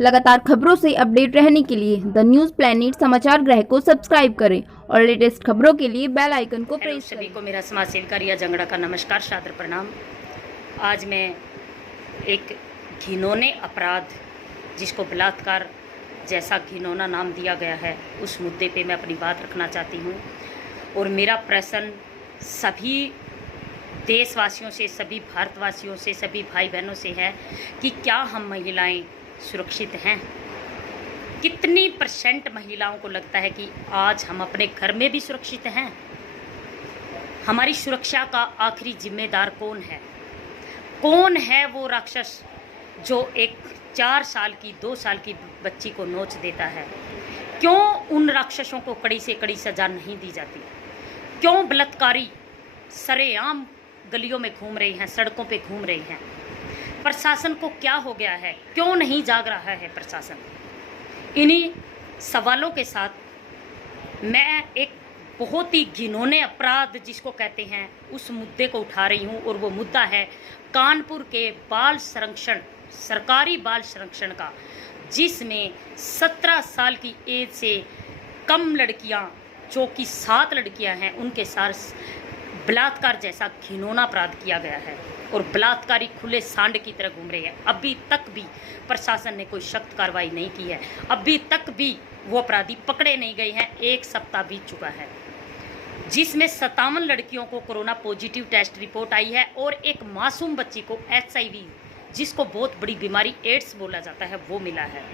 लगातार खबरों से अपडेट रहने के लिए द न्यूज प्लैनेट समाचार गृह को सब्सक्राइब करें और लेटेस्ट खबरों के लिए बेल आइकन को प्रेस करें। सभी को मेरा समाज सेविका रिया जंगड़ा का नमस्कार, सादर प्रणाम। आज मैं एक घिनौने अपराध, जिसको बलात्कार जैसा घिनौना नाम दिया गया है, उस मुद्दे पे मैं अपनी बात रखना चाहती हूँ। और मेरा प्रश्न सभी देशवासियों से, सभी भारतवासियों से, सभी भाई बहनों से है कि क्या हम महिलाएं सुरक्षित हैं? कितनी % महिलाओं को लगता है कि आज हम अपने घर में भी सुरक्षित हैं? हमारी सुरक्षा का आखिरी जिम्मेदार कौन है? कौन है वो राक्षस जो एक 4 साल की, 2 साल की बच्ची को नोच देता है? क्यों उन राक्षसों को कड़ी से कड़ी सजा नहीं दी जाती? क्यों बलात्कारी सरेआम गलियों में घूम रही हैं, सड़कों पे घूम रही हैं? प्रशासन को क्या हो गया है? क्यों नहीं जाग रहा है प्रशासन? इन्हीं सवालों के साथ मैं एक बहुत ही घिनौने अपराध, जिसको कहते हैं, उस मुद्दे को उठा रही हूँ। और वो मुद्दा है कानपुर के बाल संरक्षण, सरकारी बाल संरक्षण का, जिसमें 17 साल की एज से कम लड़कियाँ, जो कि 7 लड़कियाँ हैं, उनके साथ बलात्कार जैसा घिनौना अपराध किया गया है। और बलात्कारी खुले सांड की तरह घूम रहे हैं। अभी तक भी प्रशासन ने कोई सख्त कार्रवाई नहीं की है। अभी तक भी वो अपराधी पकड़े नहीं गए हैं। 1 सप्ताह बीत चुका है, जिसमें 57 लड़कियों को कोरोना पॉजिटिव टेस्ट रिपोर्ट आई है और एक मासूम बच्ची को HIV, जिसको बहुत बड़ी बीमारी एड्स बोला जाता है, वो मिला है।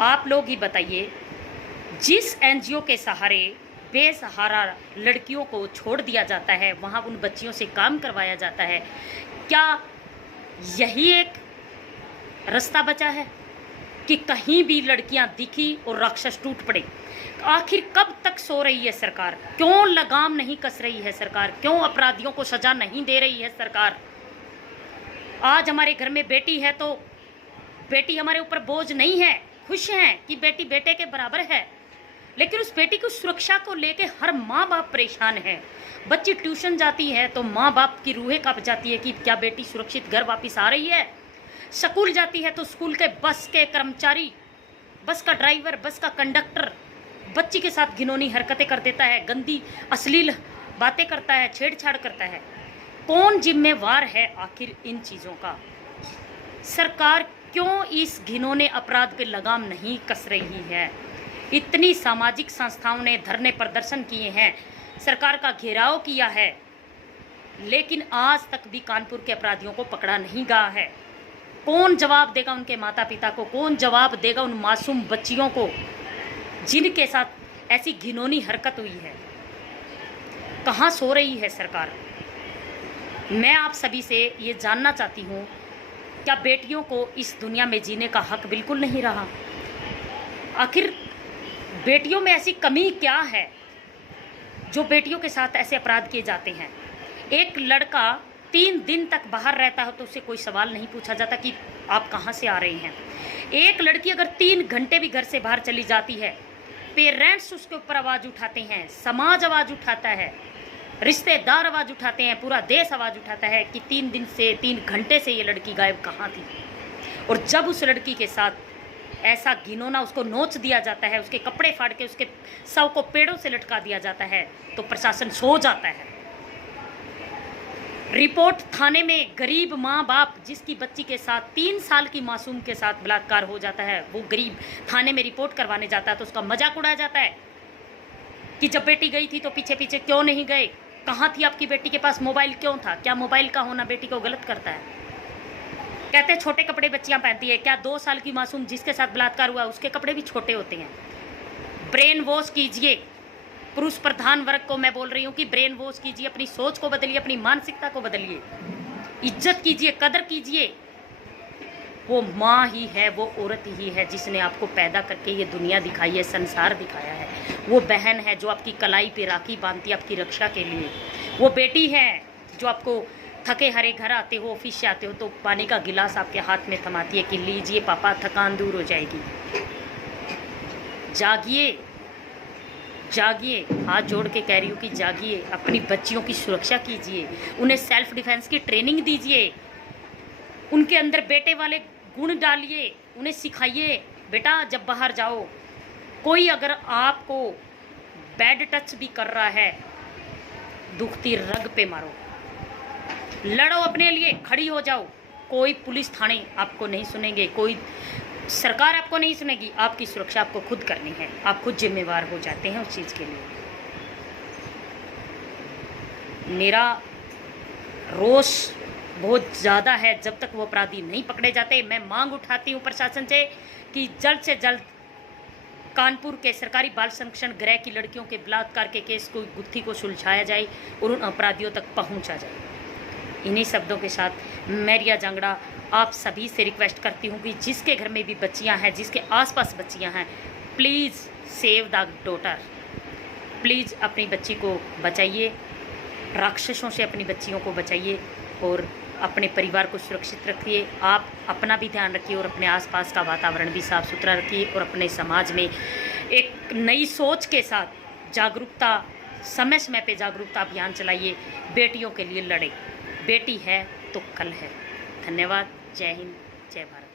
आप लोग ही बताइए, जिस NGO के सहारे बेसहारा लड़कियों को छोड़ दिया जाता है, वहाँ उन बच्चियों से काम करवाया जाता है, क्या यही एक रास्ता बचा है कि कहीं भी लड़कियाँ दिखी और राक्षस टूट पड़े? आखिर कब तक सो रही है सरकार? क्यों लगाम नहीं कस रही है सरकार? क्यों अपराधियों को सजा नहीं दे रही है सरकार? आज हमारे घर में बेटी है तो बेटी हमारे ऊपर बोझ नहीं है, खुश हैं कि बेटी बेटे के बराबर है। लेकिन उस बेटी की सुरक्षा को लेके हर माँ बाप परेशान है। बच्ची ट्यूशन जाती है तो माँ बाप की रूहें कांप जाती है कि क्या बेटी सुरक्षित घर वापस आ रही है। स्कूल जाती है तो स्कूल के बस के कर्मचारी, बस का ड्राइवर, बस का कंडक्टर बच्ची के साथ घिनौनी हरकतें कर देता है, गंदी अश्लील बातें करता है, छेड़छाड़ करता है। कौन जिम्मेवार है आखिर इन चीज़ों का? सरकार क्यों इस घिनौने अपराध पे लगाम नहीं कस रही है? इतनी सामाजिक संस्थाओं ने धरने प्रदर्शन किए हैं, सरकार का घेराव किया है, लेकिन आज तक भी कानपुर के अपराधियों को पकड़ा नहीं गया है। कौन जवाब देगा उनके माता पिता को? कौन जवाब देगा उन मासूम बच्चियों को जिनके साथ ऐसी घिनौनी हरकत हुई है? कहाँ सो रही है सरकार? मैं आप सभी से ये जानना चाहती हूँ, क्या बेटियों को इस दुनिया में जीने का हक बिल्कुल नहीं रहा? आखिर बेटियों में ऐसी कमी क्या है जो बेटियों के साथ ऐसे अपराध किए जाते हैं? एक लड़का 3 दिन तक बाहर रहता है तो उससे कोई सवाल नहीं पूछा जाता कि आप कहाँ से आ रहे हैं। एक लड़की अगर 3 घंटे भी घर से बाहर चली जाती है, पेरेंट्स उसके ऊपर आवाज़ उठाते हैं, समाज आवाज़ उठाता है, रिश्तेदार आवाज़ उठाते हैं, पूरा देश आवाज़ उठाता है कि 3 घंटे से ये लड़की गायब कहाँ थी। और जब उस लड़की के साथ ऐसा घिनौना उसको नोच दिया जाता है, उसके कपड़े फाड़ के उसके शव को पेड़ों से लटका दिया जाता है, तो प्रशासन सो जाता है। रिपोर्ट थाने में गरीब माँ बाप, जिसकी बच्ची के साथ 3 साल की मासूम के साथ बलात्कार हो जाता है, वो गरीब थाने में रिपोर्ट करवाने जाता है तो उसका मजाक उड़ाया जाता है कि जब बेटी गई थी तो पीछे पीछे क्यों नहीं गए? कहाँ थी आपकी बेटी? के पास मोबाइल क्यों था? क्या मोबाइल का होना बेटी को गलत करता है? कहते हैं छोटे कपड़े बच्चियां पहनती है। क्या 2 साल की मासूम जिसके साथ बलात्कार हुआ उसके कपड़े भी छोटे होते हैं? ब्रेन वॉश कीजिए। पुरुष प्रधान वर्ग को मैं बोल रही हूँ कि ब्रेन वॉश कीजिए, अपनी सोच को बदलिए, अपनी मानसिकता को बदलिए, इज्जत कीजिए, कदर कीजिए। वो माँ ही है, वो औरत ही है जिसने आपको पैदा करके ये दुनिया दिखाई है, संसार दिखाया है। वो बहन है जो आपकी कलाई पे राखी बांधती है आपकी रक्षा के लिए। वो बेटी है जो आपको थके हरे घर आते हो, ऑफिस से आते हो तो पानी का गिलास आपके हाथ में थमाती है कि लीजिए पापा, थकान दूर हो जाएगी। जागिए, जागिए, हाथ जोड़ के कह रही हूँ कि जागिए, अपनी बच्चियों की सुरक्षा कीजिए, उन्हें सेल्फ डिफेंस की ट्रेनिंग दीजिए, उनके अंदर बेटे वाले गुण डालिए, उन्हें सिखाइए बेटा, जब बाहर जाओ कोई अगर आपको बैड टच भी कर रहा है, दुखती रग पे मारो, लड़ो अपने लिए, खड़ी हो जाओ। कोई पुलिस थाने आपको नहीं सुनेंगे, कोई सरकार आपको नहीं सुनेगी। आपकी सुरक्षा आपको खुद करनी है, आप खुद जिम्मेवार हो जाते हैं उस चीज़ के लिए। मेरा रोष बहुत ज़्यादा है, जब तक वो अपराधी नहीं पकड़े जाते मैं मांग उठाती हूँ प्रशासन से कि जल्द से जल्द कानपुर के सरकारी बाल संरक्षण गृह की लड़कियों के बलात्कार के केस को गुत्थी को सुलझाया जाए और उन अपराधियों तक पहुंचा जाए। इन्हीं शब्दों के साथ मैं रिया जांगड़ा आप सभी से रिक्वेस्ट करती हूँ कि जिसके घर में भी बच्चियाँ हैं, जिसके आसपास बच्चियाँ हैं, please save the daughter. Please अपनी बच्ची को बचाइए, राक्षसों से अपनी बच्चियों को बचाइए और अपने परिवार को सुरक्षित रखिए। आप अपना भी ध्यान रखिए और अपने आसपास का वातावरण भी साफ सुथरा रखिए और अपने समाज में एक नई सोच के साथ जागरूकता, समय समय पे जागरूकता अभियान चलाइए। बेटियों के लिए लड़े, बेटी है तो कल है। धन्यवाद। जय हिंद, जय भारत।